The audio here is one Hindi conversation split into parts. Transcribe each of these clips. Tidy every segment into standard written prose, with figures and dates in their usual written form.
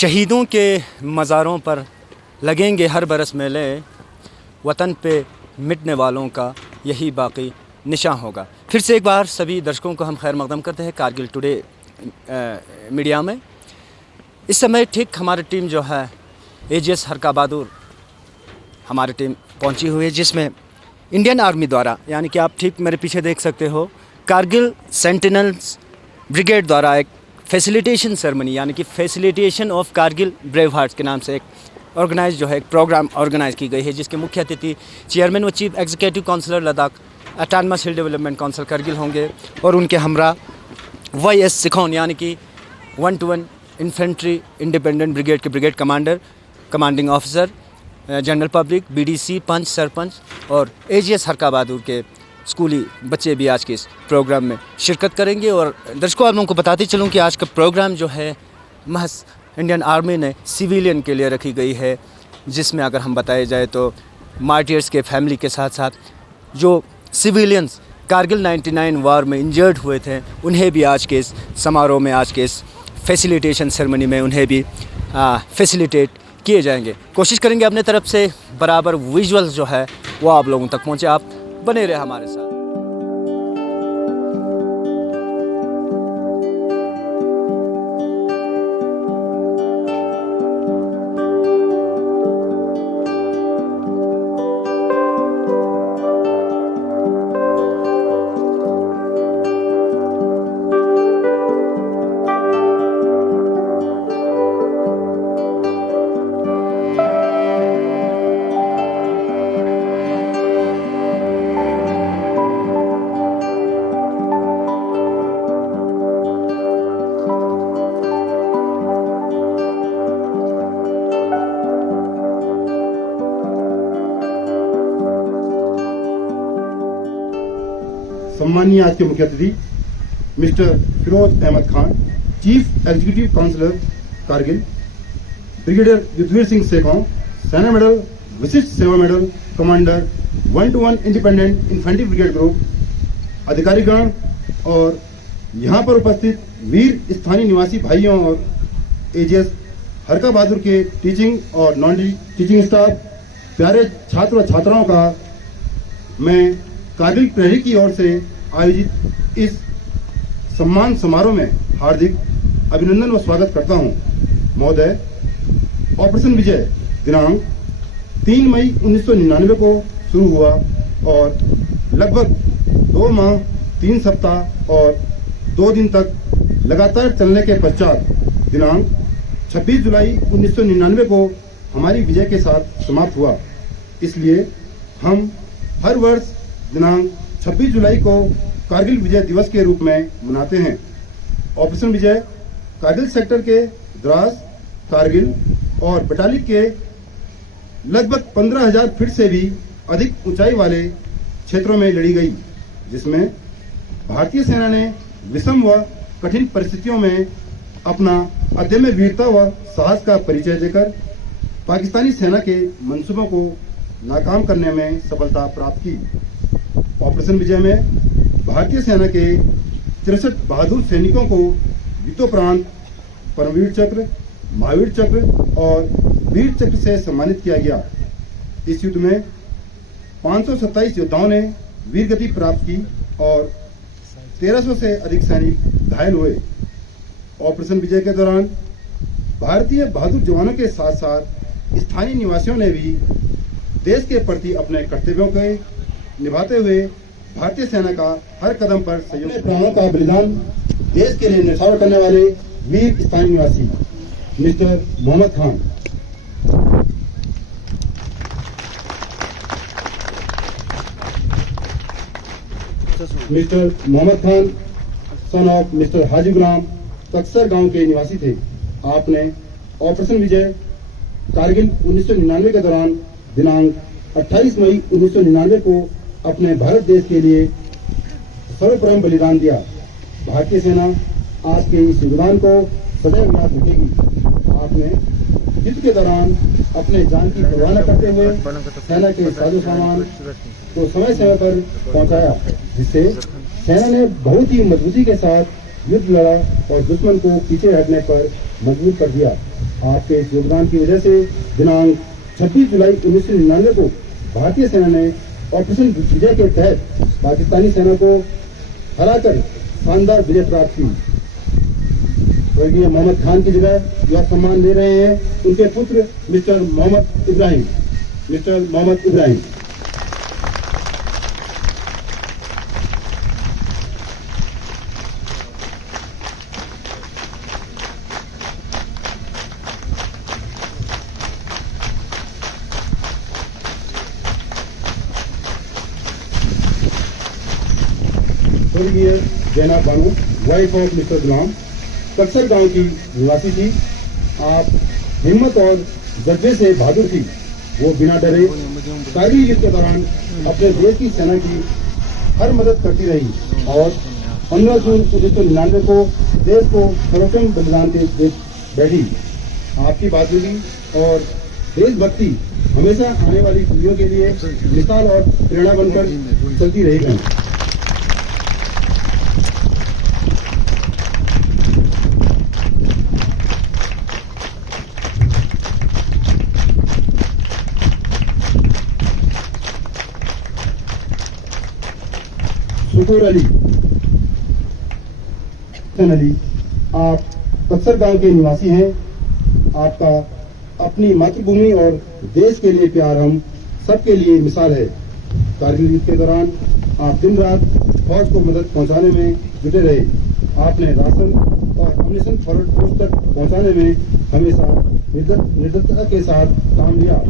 शहीदों के मज़ारों पर लगेंगे हर बरस मेले, वतन पे मिटने वालों का यही बाकी निशान होगा। फिर से एक बार सभी दर्शकों को हम खैर मकदम करते हैं कारगिल टुडे मीडिया में। इस समय ठीक हमारी टीम जो है AGS हरका बहादुर हमारी टीम पहुंची हुई है, जिसमें इंडियन आर्मी द्वारा, यानी कि आप ठीक मेरे पीछे देख सकते हो, कारगिल सेंटिनल्स ब्रिगेड द्वारा एक फैसिलिटेशन सेरेमनी, यानी कि facilitation of Kargil brave hearts के नाम से एक ऑर्गेनाइज जो है एक प्रोग्राम ऑर्गेनाइज की गई है, जिसके मुख्य अतिथि चेयरमैन व chief executive counsellor Ladakh autonomous हिल डेवलपमेंट काउंसिल कारगिल होंगे और उनके हमरा YS सिखोन, यानी कि 121 इन्फेंट्री इंडिपेंडेंट ब्रिगेड के brigade commander, commanding officer, general public, BDC, पंच, सरपंच और AGS हरका बहादुर के स्कूली बच्चे भी आज के इस प्रोग्राम में शिरकत करेंगे। और दर्शकों, आप लोगों को बताते चलूँ कि आज का प्रोग्राम जो है महज इंडियन आर्मी ने सिविलियन के लिए रखी गई है, जिसमें अगर हम बताए जाए तो मार्टियर्स के फैमिली के साथ साथ जो सिविलियंस कारगिल 99 वार में इंजर्ड हुए थे, उन्हें भी आज के इस समारोह में, आज के इस फैसिलिटेशन सेरेमनी में उन्हें भी फैसिलिटेट किए जाएंगे। कोशिश करेंगे अपने तरफ से बराबर विजुअल्स जो है वो आप लोगों तक पहुँचे। आप बने रहे हमारे साथ। सम्मानीय आज के मुख्य अतिथि mister Firoz Ahmed Khan, chief executive councillor Kargil, brigadier Yudhvir Singh Sekhon, सेना मेडल, विशिष्ट सेवा medal, commander 121 independent infantry brigade group, अधिकारीगण और यहाँ पर उपस्थित वीर स्थानीय निवासी भाइयों और AGS हरका बहादुर के टीचिंग और नॉन टीचिंग स्टाफ, प्यारे छात्र व छात्राओं का मैं कारगिल प्रहरी की ओर से आयोजित इस सम्मान समारोह में हार्दिक अभिनंदन व स्वागत करता हूं। महोदय, ऑपरेशन विजय दिनांक 3 मई 1999 को शुरू हुआ और लगभग 2 माह 3 सप्ताह और 2 दिन तक लगातार चलने के पश्चात दिनांक 26 जुलाई 1999 को हमारी विजय के साथ समाप्त हुआ। इसलिए हम हर वर्ष दिनांक 26 जुलाई को कारगिल विजय दिवस के रूप में मनाते हैं। ऑपरेशन विजय कारगिल सेक्टर के द्रास, कारगिल और बटालिक के लगभग 15,000 फीट से भी अधिक ऊंचाई वाले क्षेत्रों में लड़ी गई, जिसमें भारतीय सेना ने विषम व कठिन परिस्थितियों में अपना अदम्य वीरता व साहस का परिचय देकर पाकिस्तानी सेना के मंसूबों को नाकाम करने में सफलता प्राप्त की। ऑपरेशन विजय में भारतीय सेना के 63 बहादुर सैनिकों को वीरोपरांत परमवीर चक्र, महावीर चक्र और वीर चक्र से सम्मानित किया गया। इस युद्ध में 527 योद्धाओं ने वीरगति प्राप्त की और 1300 से अधिक सैनिक घायल हुए। ऑपरेशन विजय के दौरान भारतीय बहादुर जवानों के साथ साथ स्थानीय निवासियों ने भी देश के प्रति अपने कर्तव्यों के निभाते हुए भारतीय सेना का हर कदम पर सहयोग, प्राणों का बलिदान देश के लिए न्यौछावर करने वाले वीर स्थानीय निवासी mister Mohammad Khan, son of mister Haji Ghulam Taksar गांव के निवासी थे। आपने ऑपरेशन विजय कारगिल 1999 के दौरान दिनांक 28 मई 1999 को अपने भारत देश के लिए सर्वप्रथम बलिदान दिया। भारतीय सेना आज के इस योगदान को सदैव याद रखेगी। आपने युद्ध के दौरान अपने जान की परवाह न करते हुए सेना के साजो सामान को समय समय पर पहुंचाया, जिससे सेना ने बहुत ही मजबूती के साथ युद्ध लड़ा और दुश्मन को पीछे हटने पर मजबूर कर दिया। आपके इस योगदान की वजह से दिनांक 26 जुलाई 1999 को भारतीय सेना ने ऑपरेशन विजय के तहत पाकिस्तानी सेना को हराकर शानदार विजय प्राप्त की। स्वर्गीय मोहम्मद खान की जगह जो आप सम्मान ले रहे हैं उनके पुत्र मिस्टर मोहम्मद इब्राहिम। स्वर्गीय जैना बानो, वाइफ ऑफ मिस्टर गुलाम, कक्सर गांव की निवासी थी। आप हिम्मत और जज्बे से बहादुर थी। वो बिना डरे कारगिल युद्ध के दौरान अपने देश की सेना की हर मदद करती रही और 15 जून 1999 को देश को सर्वोत्तम बलिदान दे बैठी। आपकी बहादुरी और देशभक्ति हमेशा आने वाली पीढ़ियों के लिए मिसाल और प्रेरणा बनकर चलती रहेगी। शुक्र अली, आप कक्सर गांव के निवासी हैं। आपका अपनी मातृभूमि और देश के लिए प्यार हम सबके लिए मिसाल है। कारगिल युद्ध के दौरान आप दिन रात फौज को मदद पहुंचाने में जुटे रहे। आपने राशन और अम्युनिशन फॉरवर्ड पोस्ट तक पहुंचाने में हमेशा निर्दयता के साथ काम लिया।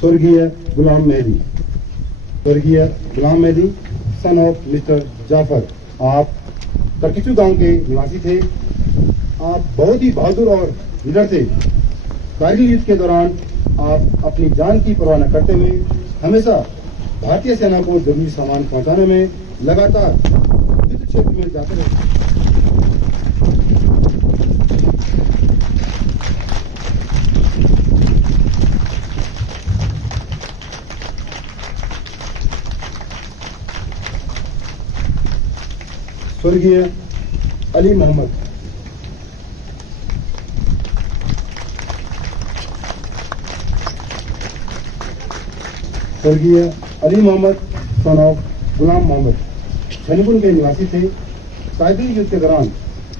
स्वर्गीय Ghulam Mehdi, son of mister Jafar, आप तरकिचू गांव के निवासी थे। आप बहुत ही बहादुर और निडर थे। कारगिल युद्ध के दौरान आप अपनी जान की परवाह न करते हुए हमेशा भारतीय सेना को जरूरी सामान पहुंचाने में लगातार युद्ध क्षेत्र में जाते रहे। स्वर्गीय अली मोहम्मद, सन ऑफ गुलाम मोहम्मद, शनिपुर के निवासी थे। कारगिल युद्ध के दौरान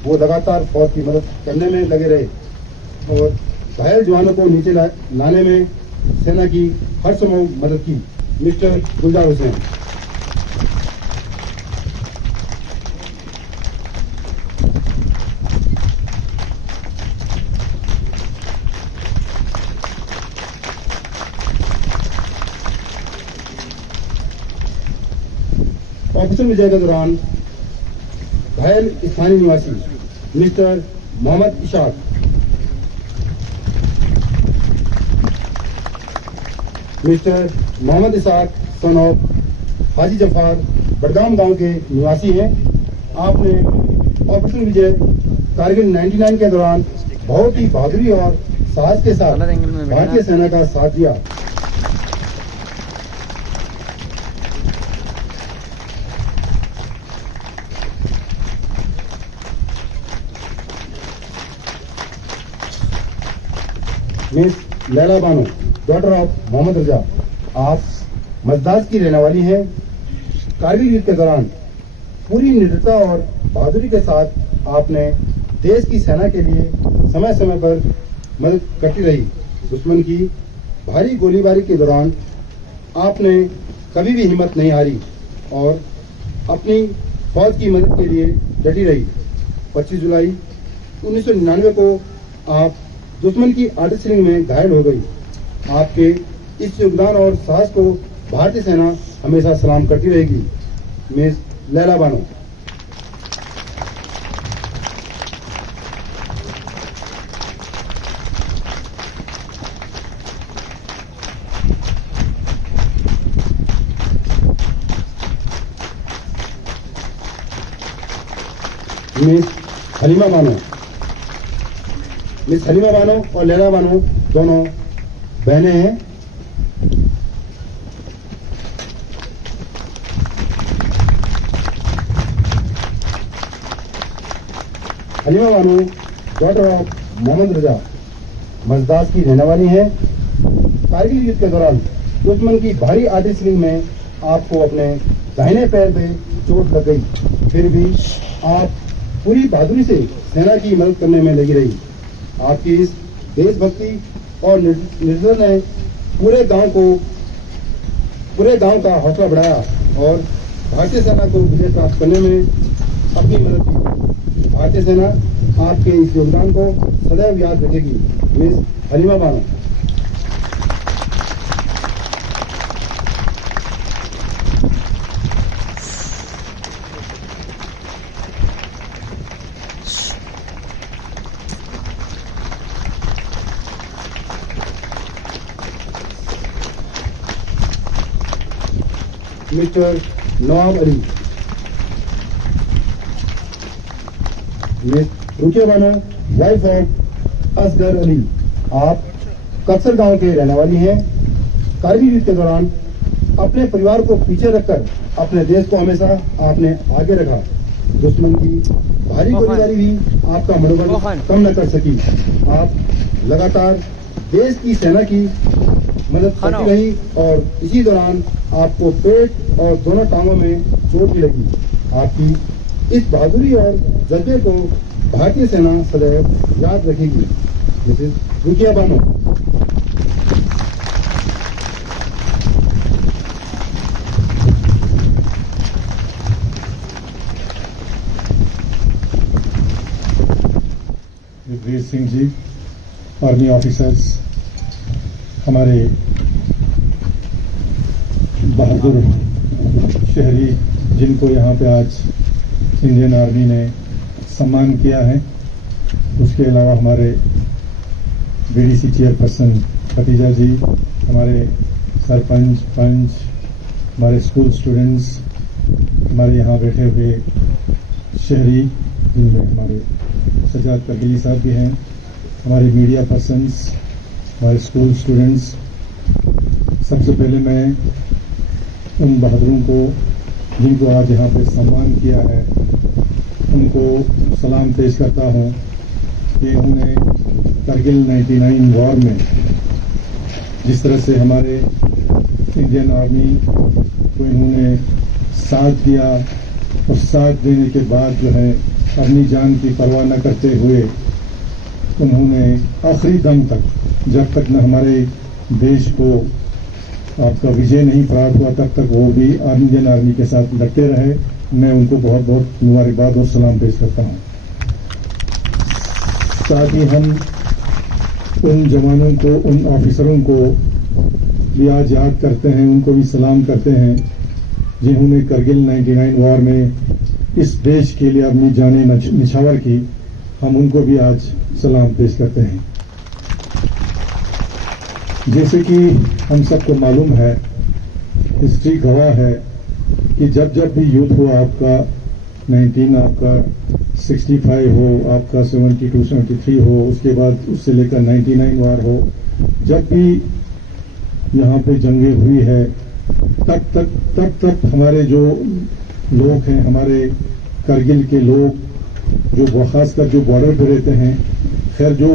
वो लगातार फौज की मदद करने में लगे रहे और घायल जवानों को नीचे लाने में सेना की हर संभव मदद की। मिस्टर गुलजार हुसैन, ऑपरेशन विजय के दौरान घायल स्थानीय निवासी mister Mohammad Ishaq, son of Haji Jafar, Budgam गांव के निवासी हैं। आपने ऑपरेशन विजय कारगिल 99 के दौरान बहुत ही बहादुरी और साहस के साथ भारतीय सेना का साथ दिया। Miss Laila Bano, daughter of Mohammad Raza, आप मजदास की रहने वाली हैं। कारगिल युद्ध के दौरान पूरी निडरता और बहादुरी के साथ आपने देश की सेना के लिए समय समय पर मदद करती रही। दुश्मन की भारी गोलीबारी के दौरान आपने कभी भी हिम्मत नहीं हारी और अपनी फौज की मदद के लिए डटी रही। 25 जुलाई 1999 को आप दुश्मन की आर्टिलरी में घायल हो गई। आपके इस योगदान और साहस को भारतीय सेना हमेशा सलाम करती रहेगी। Miss Laila Bano, miss Halima Bano, miss Halima Bano और लैला बानो दोनों बहनें हैं। हलीमा बानो डॉटर ऑफ मोहम्मद रजा मजदास की रहने वाली है। कारगिल युद्ध के दौरान दुश्मन की भारी आर्टिलरी में आपको अपने दाहिने पैर पे चोट लग गई, फिर भी आप पूरी बहादुरी से सेना की मदद करने में लगी रही। आपकी इस देशभक्ति और निर्जर ने पूरे गांव का हौसला बढ़ाया और भारतीय सेना को विजय प्राप्त करने में अपनी मदद की। भारतीय सेना आपके इस योगदान को सदैव याद रखेगी। Miss Halima Bano. Mister Nawab Ali. Miss Ruqaiya Bano wife of Asghar Ali, आप कक्सर गांव के रहने वाली हैं। कारगिल युद्ध के दौरान अपने परिवार को पीछे रखकर अपने देश को हमेशा आपने आगे रखा। दुश्मन की भारी गोलीबारी भी आपका मनोबल कम न कर सकी। आप लगातार देश की सेना की मदद करती रही और इसी दौरान आपको पेट और दोनों टांगों में चोट भी लगी। आपकी इस बहादुरी और जज्बे को भारतीय सेना सदैव याद रखेगी। Mrs रुकिया Bano. Veer Singh ji, army officers, हमारे बहादुर शहरी जिनको यहाँ पे आज इंडियन आर्मी ने सम्मान किया है, उसके अलावा हमारे बीडीसी चेयरपर्सन खतीजा जी, हमारे सरपंच, पंच, हमारे स्कूल स्टूडेंट्स, हमारे यहाँ बैठे हुए शहरी जिनमें हमारे सजाद करगिली साहब भी हैं, हमारे मीडिया पर्सन्स, हमारे स्कूल स्टूडेंट्स। सबसे पहले मैं उन बहादुरों को जिनको आज यहाँ पे सम्मान किया है उनको सलाम पेश करता हूँ कि उन्होंने करगिल 99 वॉर में जिस तरह से हमारे इंडियन आर्मी को इन्होंने साथ दिया और साथ देने के बाद जो है अपनी जान की परवाह न करते हुए उन्होंने आखिरी दम तक, जब तक न हमारे देश को आपका विजय नहीं प्राप्त हुआ तब तक वो भी इंडियन आर्मी के साथ लड़ते रहे। मैं उनको बहुत बहुत मुबारकबाद और सलाम पेश करता हूँ। साथ ही हम उन जवानों को, उन ऑफिसरों को भी आज याद करते हैं, उनको भी सलाम करते हैं जिन्होंने करगिल 99 वॉर में इस देश के लिए अपनी जानें निछावर की। हम उनको भी आज सलाम पेश करते हैं। जैसे कि हम सबको मालूम है, हिस्ट्री गवाह है कि जब जब भी युद्ध हुआ, आपका 19, आपका 65 हो, आपका 72, 73 हो, उसके बाद उससे लेकर 99 वार हो, जब भी यहाँ पे जंगें हुई है तब तक हमारे जो लोग हैं, हमारे करगिल के लोग जो खासकर जो बॉर्डर पे रहते हैं, खैर जो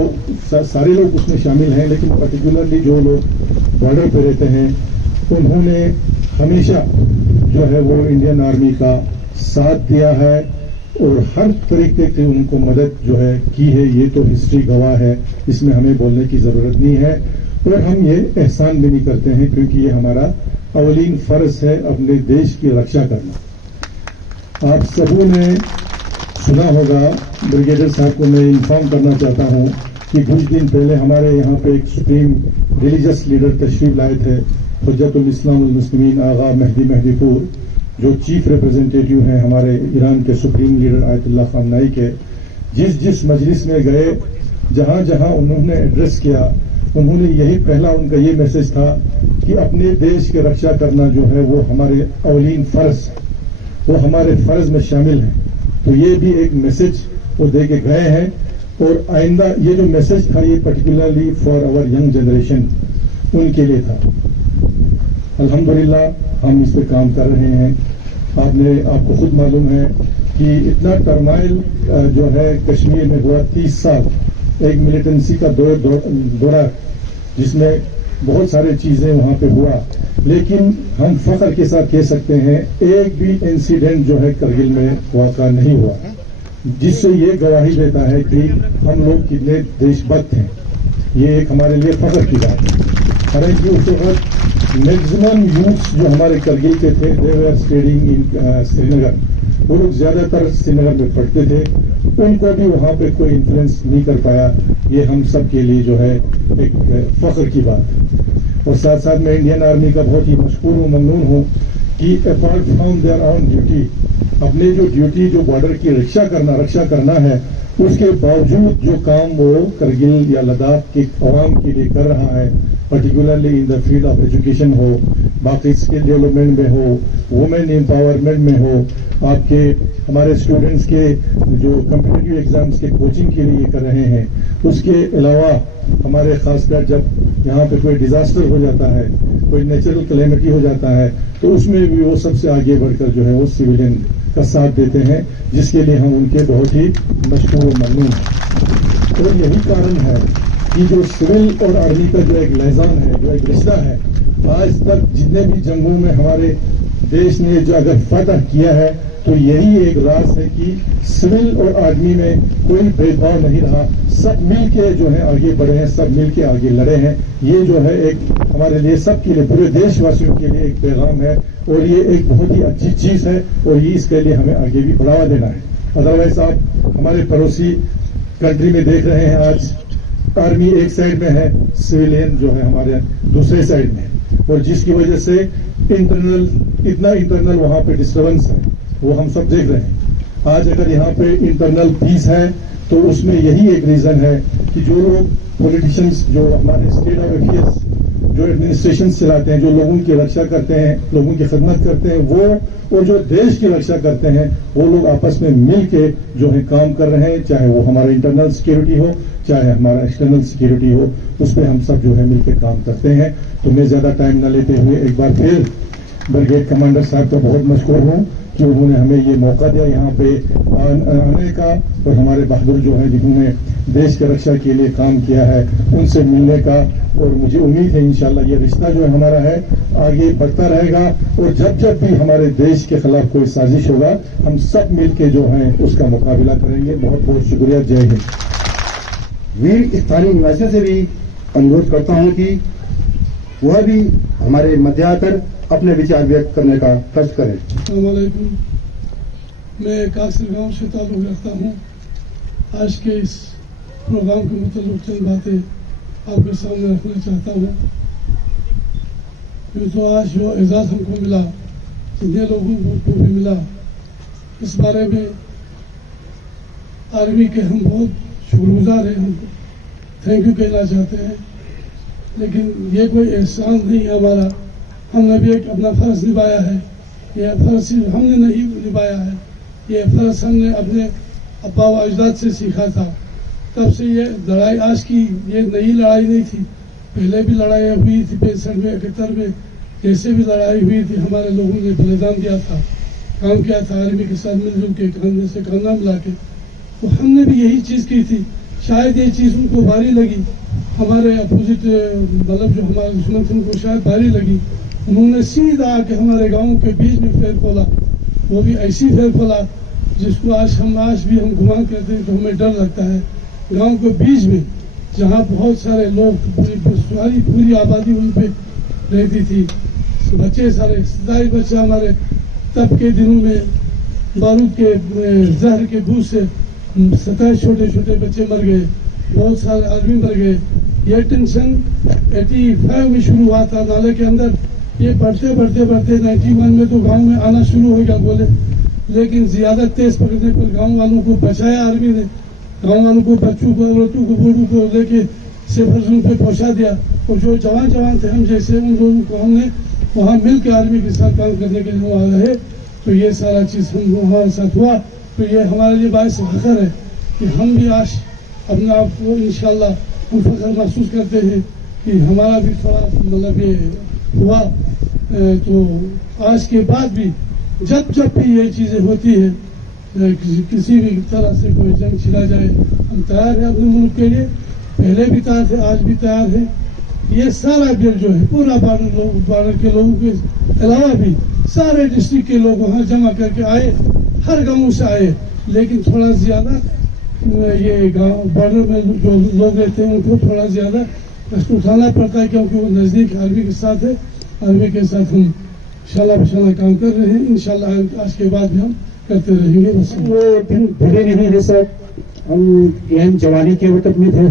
सारे लोग उसमें शामिल हैं, लेकिन पर्टिकुलरली जो लोग बॉर्डर पे रहते हैं उन्होंने हमेशा जो है वो इंडियन आर्मी का साथ दिया है और हर तरीके की उनको मदद जो है की है। ये तो हिस्ट्री गवाह है, इसमें हमें बोलने की जरूरत नहीं है और हम ये एहसान भी नहीं करते हैं क्योंकि ये हमारा अवलीन फर्ज है अपने देश की रक्षा करना। आप सबों ने सुना होगा, ब्रिगेडियर साहब को मैं इन्फॉर्म करना चाहता हूं कि कुछ दिन पहले हमारे यहाँ पे एक सुप्रीम रिलीजियस लीडर तशरीफ लाए थे, हुज्जतुल इस्लाम वल मुस्लिमीन आगा मेहदी मेहदीपुर, जो चीफ रिप्रेजेंटेटिव हैं हमारे ईरान के सुप्रीम लीडर आयतुल्लाह खामनाई के। जिस मजलिस में गए, जहां जहां उन्होंने एड्रेस किया, उन्होंने यही पहला उनका ये मैसेज था कि अपने देश की रक्षा करना जो है वो हमारे अवलीन फर्ज, वो हमारे फर्ज में शामिल है। तो ये भी एक मैसेज वो दे के गए हैं और आइंदा ये जो मैसेज था ये particularly for our young generation उनके लिए था। अल्हम्दुलिल्लाह हम इस पे काम कर रहे हैं। आपको खुद मालूम है कि इतना टर्माइल जो है कश्मीर में हुआ 30 साल, एक मिलिटेंसी का दौरा जिसमें बहुत सारी चीजें वहां पे हुआ, लेकिन हम फख्र के साथ कह सकते हैं एक भी इंसिडेंट जो है करगिल में वाक़ा नहीं हुआ, जिससे ये गवाही देता है कि हम लोग कितने देशभक्त हैं। ये एक हमारे लिए फख्र की बात है। हालांकि उस वक्त मैक्सिमम यूथ्स जो हमारे करगिल के थे दे वर स्टडीइंग इन श्रीनगर, वो लोग ज्यादातर श्रीनगर में पढ़ते थे, उनको भी वहां पे कोई इन्फ्लुएंस नहीं कर पाया। ये हम सब के लिए जो है एक फख्र की बात है। और साथ साथ मैं इंडियन आर्मी का बहुत ही मशकूर हूँ, ममनून हूँ कि apart from their on duty, अपने जो ड्यूटी जो बॉर्डर की रक्षा करना है, उसके बावजूद जो काम वो करगिल या लद्दाख के अवाम के लिए कर रहा है, particularly in the field of education हो, बाकी स्किल डेवलपमेंट में हो, वुमेन एम्पावरमेंट में हो, आपके हमारे स्टूडेंट्स के जो कॉम्पिटिटिव एग्जाम्स के कोचिंग के लिए कर रहे हैं, उसके अलावा हमारे खासकर जब यहाँ पे कोई डिजास्टर हो जाता है, कोई नेचुरल कैलेमिटी हो जाता है, तो उसमें भी वो सबसे आगे बढ़कर जो है वो सिविलियन का साथ देते हैं, जिसके लिए हम उनके बहुत ही मशहूर और ममनून हैं। और यही कारण है कि जो सिविल और आर्मी का जो एक लहजान है, जो एक रिश्ता है, आज तक जितने भी जंगों में हमारे देश ने जो अगर फतह किया है, तो यही एक राज है कि सिविल और आर्मी में कोई भेदभाव नहीं रहा, सब मिल के जो है आगे बढ़े हैं, सब मिल के आगे लड़े हैं। ये जो है एक हमारे लिए, सबके लिए, पूरे देशवासियों के लिए एक पैगाम है और ये एक बहुत ही अच्छी चीज है और ये इसके लिए हमें आगे भी बढ़ावा देना है। अदरवाइज आप हमारे पड़ोसी कंट्री में देख रहे हैं, आज आर्मी एक साइड में है, सिविलियन जो है हमारे दूसरे साइड में है, और जिसकी वजह से इंटरनल वहां पे डिस्टर्बेंस है, वो हम सब देख रहे हैं। आज अगर यहाँ पे इंटरनल पीस है तो उसमें यही एक रीजन है कि जो लोग पॉलिटिशियंस, जो हमारे स्टेट ऑफ अफेयर्स, जो एडमिनिस्ट्रेशन चलाते हैं, जो लोगों की रक्षा करते हैं, लोगों की खिदमत करते हैं, वो और जो देश की रक्षा करते हैं, वो लोग आपस में मिल के जो है काम कर रहे हैं, चाहे वो हमारा इंटरनल सिक्योरिटी हो, चाहे हमारा एक्सटर्नल सिक्योरिटी हो, उस पर हम सब जो है मिलकर काम करते हैं। तो मैं ज्यादा टाइम न लेते हुए एक बार फिर ब्रिगेड कमांडर साहब का बहुत मशहूर हूँ कि उन्होंने हमें ये मौका दिया यहाँ पे आने का, और हमारे बहादुर जो है जिन्होंने देश की रक्षा के लिए काम किया है, उनसे मिलने का। और मुझे उम्मीद है इंशाल्लाह ये रिश्ता जो है हमारा है आगे बढ़ता रहेगा, और जब जब भी हमारे देश के खिलाफ कोई साजिश होगा, हम सब मिलके जो है उसका मुकाबला करेंगे। बहुत बहुत शुक्रिया। जय हिंद। वीर स्थानीय निवासियों से भी अनुरोध करता हूं कि वह भी हमारे मध्य आकर अपने विचार व्यक्त करने का कष्ट करें। अस्सलामुअलैकुम। मैं कासिर गांव से ताल्लुक़ रखता हूं। आज के इस प्रोग्राम के मुताल्लिक़ चंद बातें आपके सामने रखना चाहता हूं। ये तो आज जो एजाज़ हमको मिला, जितने लोगों को भी मिला, इस बारे में आर्मी के हम बहुत शुक्रगुजार हैं, हम थैंक यू कहना चाहते हैं। लेकिन ये कोई एहसान नहीं है हमारा, हमने भी एक अपना फर्ज निभाया है। यह फर्ज सिर्फ हमने नहीं निभाया है, यह फर्ज हमने अपने अब्बा व अजदाद से सीखा था। तब से ये लड़ाई आज की ये नई लड़ाई नहीं थी, पहले भी लड़ाइयाँ हुई थी 65 में 71 में, जैसे भी लड़ाई हुई थी हमारे लोगों ने बलिदान दिया था, काम किया था आर्मी के साथ मिलजुल के, कंधे से कंधा मिला के। तो हमने भी यही चीज़ की थी। शायद ये चीज़ उनको भारी लगी, हमारे अपोजिट मतलब जो हमारे दुश्मन थे उनको शायद भारी लगी। उन्होंने सीधा आके हमारे गाँव के बीच में फेर खोला, वो भी ऐसी फेर खोला जिसको आज भी हम घुमा करते हैं तो हमें डर लगता है। गांव के बीच में जहां बहुत सारे लोग, पूरी आबादी उन पे रहती थी, बच्चे सारे 27 बच्चे हमारे तब के दिनों में बारूद के जहर के बूझ से 27 छोटे छोटे बच्चे मर गए, बहुत सारे आदमी मर गए। ये टेंशन 85 में शुरू हुआ था नाले के अंदर। ये बढ़ते 91 में तो गांव में आना शुरू हो गया बोले, लेकिन ज्यादा तेज पकड़ने पर गांव वालों को बचाया आर्मी ने। गांव वालों को, बच्चों को, औरतों को, बूढ़ों को लेके सेफर जोन पे पहुंचा दिया, और जो जवान थे हम जैसे, उन लोगों को हमने वहां मिल के आर्मी के साथ काम करने के लिए वहां रहे। तो ये सारा चीज हम हमारे साथ हुआ। तो ये हमारे लिए बाइस फख्र है कि हम भी आज अपने आप को इंशाल्लाह हम फख्र महसूस करते हैं कि हमारा भी थोड़ा मतलब ये हुआ। तो आज के बाद भी जब भी ये चीज़ें होती है, किसी भी तरह से कोई जंग छिड़ा जाए, हम तैयार हैं अपने मुल्क के लिए, पहले भी तैयार थे, आज भी तैयार है। ये सारा बिल जो है पूरा बार्डर के लोगों के अलावा भी सारे डिस्ट्रिक्ट के लोग वहाँ जमा करके आए, हर गाँव से आए, लेकिन थोड़ा ज़्यादा ये गाँव बॉर्डर में जो लोग रहते हैं उनको थोड़ा ज़्यादा कष्ट उठाना पड़ता है, क्योंकि वो नज़दीक आर्मी के साथ है। आर्मी के साथ हम इंशाल्लाह काम कर रहे हैं, इंशाल्लाह आज के बाद भी हम करते रहेंगे। बस वो दिन भूले नहीं है सर। हम एम जवानी के वक्त में थे,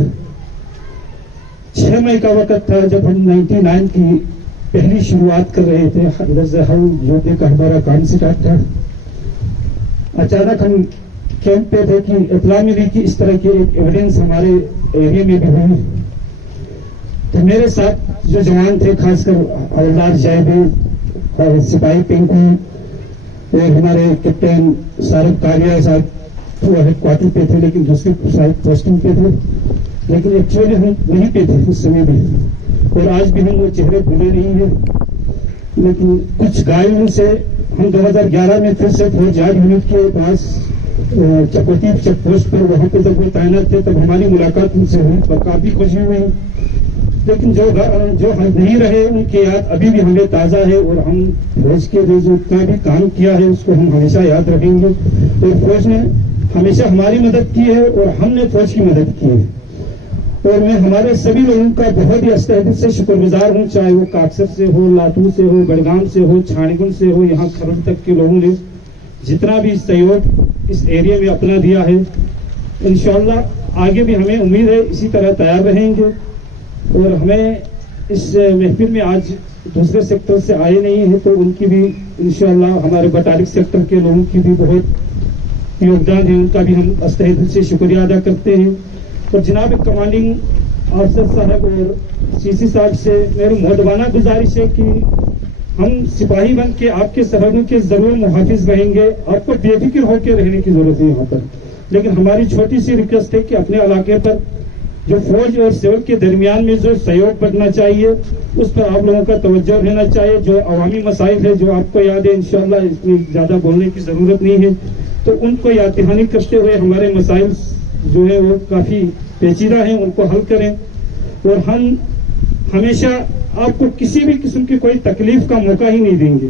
6 मई का वक्त था जब हम 99 की पहली शुरुआत कर रहे थे। इधर से हम योद्धे का हमारा काम स्टार्ट था। अचानक हम कैंप पे थे कि इत्तला मिली कि इस तरह की एक एविडेंस हमारे एरिया में भी हुई। तो मेरे साथ जो जवान थे, खासकर हवलदार जयदेव और सिपाही पिंकू और हमारे कैप्टन सारब कारिया साहब, वो हेड क्वार्टर पे थे लेकिन दूसरी साइड पोस्टिंग पे थे, लेकिन एक्चुअली हम वहीं पे थे उस समय भी, और आज भी हम वो चेहरे भूले नहीं है। लेकिन कुछ गायों से हम 2011 में फिर से फौजदार यूनिट के पास चकोटी चेक पोस्ट पर वहां पर जब वो तैनात थे तब हमारी मुलाकात उनसे हुई और काफी खुशी हुई। लेकिन जो नहीं रहे उनकी याद अभी भी हमें ताजा है, और हम फौज के लिए जो इतना भी काम किया है उसको हम हमेशा याद रखेंगे। और फौज ने हमेशा हमारी मदद की है और हमने फौज की मदद की है, और मैं हमारे सभी लोगों का बहुत ही तहे से शुक्रगुजार हूँ, चाहे वो काकसर से हो, लातूर से हो, बड़गाम से हो, छानीगुंड से हो, यहाँ खरड़ तक के लोगों ने जितना भी सहयोग इस एरिया में अपना दिया है। इंशाअल्लाह आगे भी हमें उम्मीद है इसी तरह तैयार रहेंगे। और हमें इस महफिल में आज दूसरे सेक्टर से आए नहीं है, तो उनकी भी इंशाअल्लाह हमारे बटालिक सेक्टर के लोगों की भी बहुत योगदान है, उनका भी हम तहे दिल से शुक्रिया अदा करते हैं। और जनाब कमांडिंग अफसर साहब और सीसी साहब से मेरी मोहब्बाना गुजारिश है कि हम सिपाही बन के आपके सरहदों के जरूर मुहाफिज रहेंगे। आपको बेफिक्र होकर रहने की जरूरत है यहाँ पर, लेकिन हमारी छोटी सी रिक्वेस्ट है कि अपने इलाके पर जो फौज और सिविल के दरमियान में जो सहयोग बढ़ना चाहिए उस पर आप लोगों का तवज्जो रहना चाहिए। जो अवामी मसाइल है जो आपको याद है, इंशाअल्लाह इसमें ज्यादा बोलने की जरूरत नहीं है, तो उनको याद दहानी करते हुए हमारे मसाइल जो है वो काफी पेचीदा हैं, उनको हल करें। और हम हमेशा आपको किसी भी किस्म की कोई तकलीफ का मौका ही नहीं देंगे,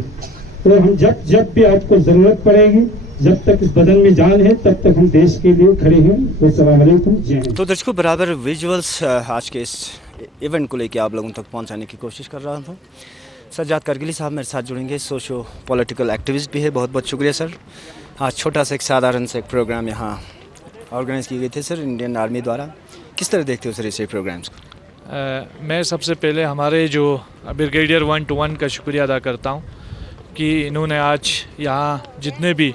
और हम जब भी आपको जरूरत पड़ेगी, जब तक इस बदन में जान है तब तक हम देश के लिए खड़े हैं। अस्सलाम वालेकुम, जय हिंद। तो दर्शकों बराबर विजुअल्स आज के इस इवेंट को लेकर आप लोगों तक पहुंचाने की कोशिश कर रहा था। सज्जाद करगिली साहब मेरे साथ जुड़ेंगे, सोशो पॉलिटिकल एक्टिविस्ट भी है। बहुत बहुत शुक्रिया सर। आज छोटा सा एक साधारण से एक प्रोग्राम यहाँ ऑर्गेनाइज़ की गई थी सर इंडियन आर्मी द्वारा। किस तरह देखते हो सर इस प्रोग्राम्स को? मैं सबसे पहले हमारे जो ब्रिगेडियर 121 का शुक्रिया अदा करता हूँ कि इन्होंने आज यहाँ जितने भी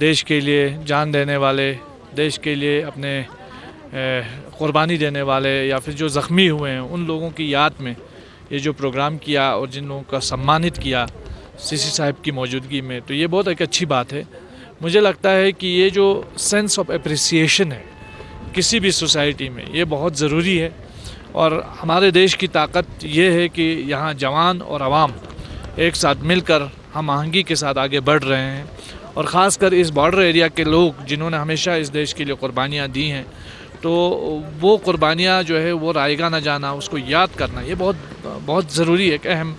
देश के लिए जान देने वाले, देश के लिए अपने क़ुरबानी देने वाले या फिर जो ज़ख्मी हुए हैं उन लोगों की याद में ये जो प्रोग्राम किया और जिन लोगों का सम्मानित किया सीसी साहब की मौजूदगी में, तो ये बहुत एक अच्छी बात है। मुझे लगता है कि ये जो सेंस ऑफ एप्रिसिएशन है किसी भी सोसाइटी में, ये बहुत ज़रूरी है। और हमारे देश की ताकत ये है कि यहाँ जवान और आवाम एक साथ मिलकर हम आहंगी के साथ आगे बढ़ रहे हैं, और ख़ासकर इस बॉर्डर एरिया के लोग जिन्होंने हमेशा इस देश के लिए क़ुरबानियाँ दी हैं, तो वो क़ुरबानियाँ जो है वो रायगा न जाना, उसको याद करना, ये बहुत ज़रूरी है। एक अहम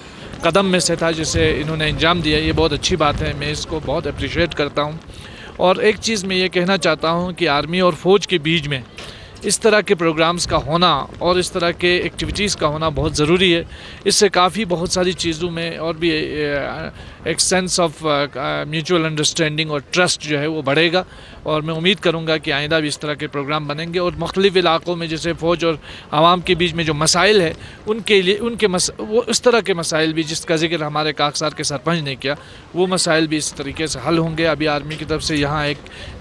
कदम में से था जिसे इन्होंने अंजाम दिया, ये बहुत अच्छी बात है, मैं इसको बहुत अप्रिशिएट करता हूँ। और एक चीज़ मैं ये कहना चाहता हूँ कि आर्मी और फ़ौज के बीच में इस तरह के प्रोग्राम्स का होना और इस तरह के एक्टिविटीज़ का होना बहुत ज़रूरी है। इससे काफ़ी बहुत सारी चीज़ों में और भी एक सेंस ऑफ म्यूचुअल अंडरस्टैंडिंग और ट्रस्ट जो है वो बढ़ेगा, और मैं उम्मीद करूँगा कि आइंदा भी इस तरह के प्रोग्राम बनेंगे। और मुख्तलिफ़ इलाक़ों में जैसे फ़ौज और आवाम के बीच में जो मसाइल है उनके लिए वो इस तरह के मसाइल भी जिसका जिक्र हमारे काकसार के सरपंच ने किया, वो मसाइल भी इस तरीके से हल होंगे। अभी आर्मी की तरफ से यहाँ एक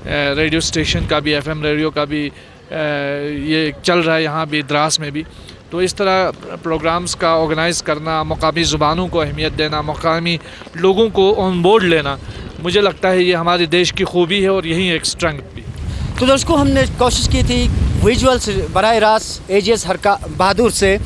रेडियो स्टेशन का भी, FM रेडियो का भी ये चल रहा है यहाँ भी, द्रास में भी। तो इस तरह प्रोग्राम्स का ऑर्गेनाइज़ करना, मकामी ज़ुबानों को अहमियत देना, मकामी लोगों को ऑन बोर्ड लेना, मुझे लगता है ये हमारे देश की खूबी है और यही एक स्ट्रेंथ भी। तो दर्शकों हमने कोशिश की थी विजुअल्स बराह रास्त एजीएस हरका बहादुर से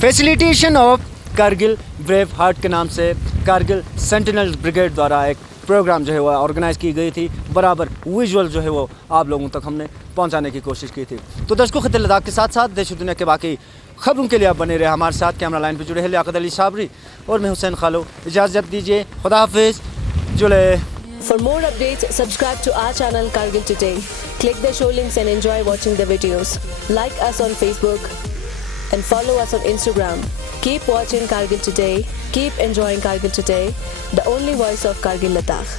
facilitation of Kargil brave heart के नाम से कारगिल सेंटिनल ब्रिगेड द्वारा एक प्रोग्राम जो है वो ऑर्गेनाइज़ की गई थी। बराबर विजुअल जो है वो आप लोगों तक हमने पहुंचाने की कोशिश की थी। तो दर्शकों खिते लद्दाख के साथ साथ देश और दुनिया के बाकी खबरों के लिए आप बने रहे हमारे साथ। कैमरा लाइन पर जुड़े हैं लियाकत अली साबरी और मैं हुसैन खालो। इजाज़त दीजिए, खुदा हाफिज़, जुड़े। For more updates, subscribe to our channel Kargil Today. Click the show links and enjoy watching the videos. Like us on Facebook and follow us on Instagram. Keep watching Kargil Today. Keep enjoying Kargil Today, the only voice of Kargil Ladakh.